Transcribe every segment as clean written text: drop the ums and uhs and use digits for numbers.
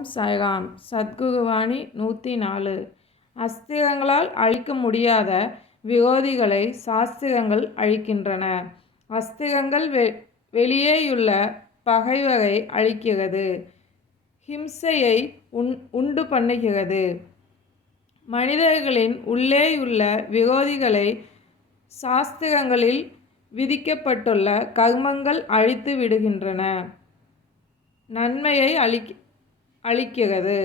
ஓம் சாய்ராம். சத்குருவாணி 104. அஸ்திரங்களால் அழிக்க முடியாத விரோதிகளை சாஸ்திரங்கள் அழிக்கின்றன. அஸ்திரங்கள் வெளியேயுள்ள பகைவரை அழிக்கிறது, ஹிம்சையை உண்டு பண்ணுகிறது. மனிதர்களின் உள்ளேயுள்ள விரோதிகளை சாஸ்திரங்களில் விதிக்கப்பட்டுள்ள கர்மங்கள் அழித்து விடுகின்றன. நன்மையை அளிக்கிறது.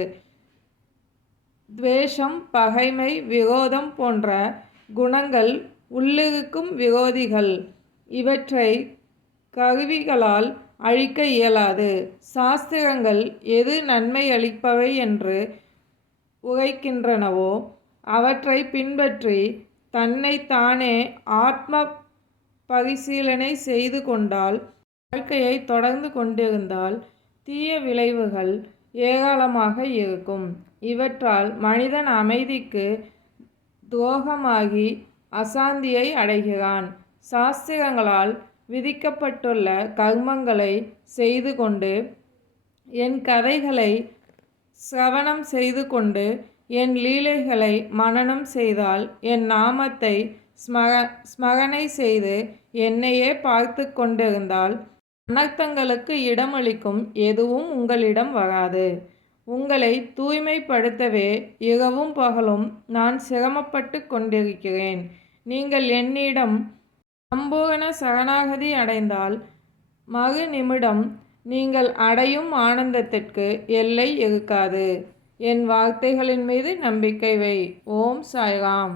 துவேஷம், பகைமை, விரோதம் போன்ற குணங்கள் உள்ளிருக்கும் விரோதிகள். இவற்றை கருவிகளால் அழிக்க இயலாது. சாஸ்திரங்கள் எது நன்மை அளிப்பவை என்று உரைக்கின்றனவோ அவற்றை பின்பற்றி தன்னைத்தானே ஆத்ம பரிசீலனை செய்து கொண்டால், வாழ்க்கையை தொடர்ந்து கொண்டிருந்தால் தீய விளைவுகள் ஏராளமாக இருக்கும். இவற்றால் மனிதன் அமைதிக்கு துரோகமாகி அசாந்தியை அடைகிறான். சாஸ்திரங்களால் விதிக்கப்பட்டுள்ள கர்மங்களை செய்து கொண்டு, என் கதைகளை சிரவணம் செய்து கொண்டு, என் லீலைகளை மனனம் செய்தால், என் நாமத்தை ஸ்மரணை செய்து என்னையே பார்த்து கொண்டிருந்தால், அனர்த்தங்களுக்கு இடமளிக்கும் எதுவும் உங்களிடம் வராது. உங்களை தூய்மைப்படுத்தவே இரவும் பகலும் நான் சிரமப்பட்டு கொண்டிருக்கிறேன். நீங்கள் என்னிடம் சம்பூரண சரணாகதி அடைந்தால் மறு நிமிடம் நீங்கள் அடையும் ஆனந்தத்திற்கு எல்லை இருக்காது. என் வார்த்தைகளின் மீது நம்பிக்கை வை. ஓம் சாய்ராம்.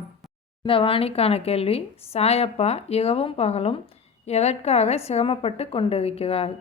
இந்த வாணிக்கான கேள்வி: சாயப்பா இரவும் பகலும் எதற்காக சிரமப்பட்டு கொண்டிருக்கிறார்?